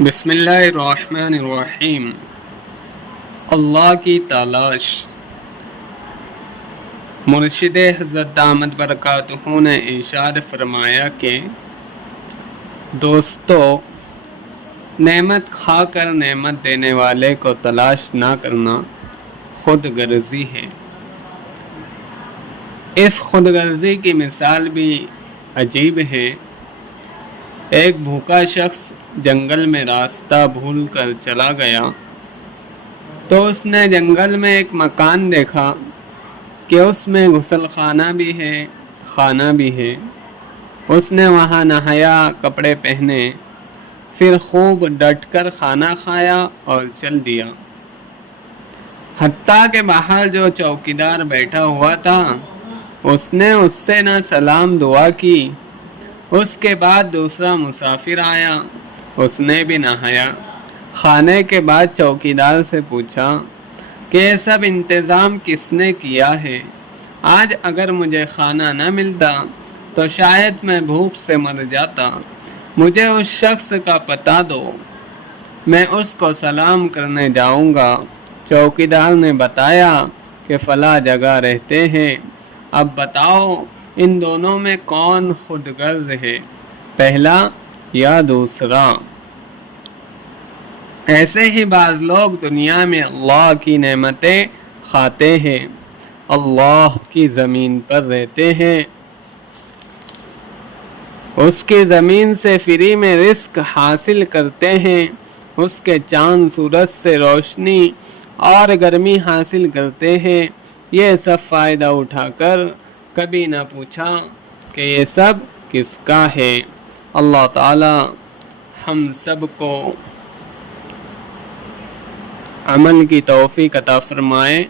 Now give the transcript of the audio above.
بسم اللہ الرحمن الرحیم۔ اللہ کی تلاش۔ مرشد حضرت دامت برکاتہ نے ارشاد فرمایا کہ دوستو، نعمت کھا کر نعمت دینے والے کو تلاش نہ کرنا خود غرضی ہے۔ اس خود غرضی کی مثال بھی عجیب ہے۔ ایک بھوکا شخص جنگل میں راستہ بھول کر چلا گیا تو اس نے جنگل میں ایک مکان دیکھا کہ اس میں غسل خانہ بھی ہے، خانہ بھی ہے۔ اس نے وہاں نہایا، کپڑے پہنے، پھر خوب ڈٹ کر کھانا کھایا اور چل دیا۔ حتیٰ کہ باہر جو چوکیدار بیٹھا ہوا تھا اس نے اس سے نہ سلام دعا کی۔ اس کے بعد دوسرا مسافر آیا، اس نے بھی نہایا۔ کھانے کے بعد چوکیدار سے پوچھا کہ یہ سب انتظام کس نے کیا ہے؟ آج اگر مجھے کھانا نہ ملتا تو شاید میں بھوک سے مر جاتا۔ مجھے اس شخص کا پتہ دو، میں اس کو سلام کرنے جاؤں گا۔ چوکیدار نے بتایا کہ فلاں جگہ رہتے ہیں۔ اب بتاؤ ان دونوں میں کون خود غرض ہے، پہلا یا دوسرا؟ ایسے ہی بعض لوگ دنیا میں اللہ کی نعمتیں کھاتے ہیں، اللہ کی زمین پر رہتے ہیں، اس کی زمین سے فری میں رزق حاصل کرتے ہیں، اس کے چاند سورج سے روشنی اور گرمی حاصل کرتے ہیں۔ یہ سب فائدہ اٹھا کر کبھی نہ پوچھا کہ یہ سب کس کا ہے۔ اللہ تعالی ہم سب کو عمل کی توفیق عطا فرمائے۔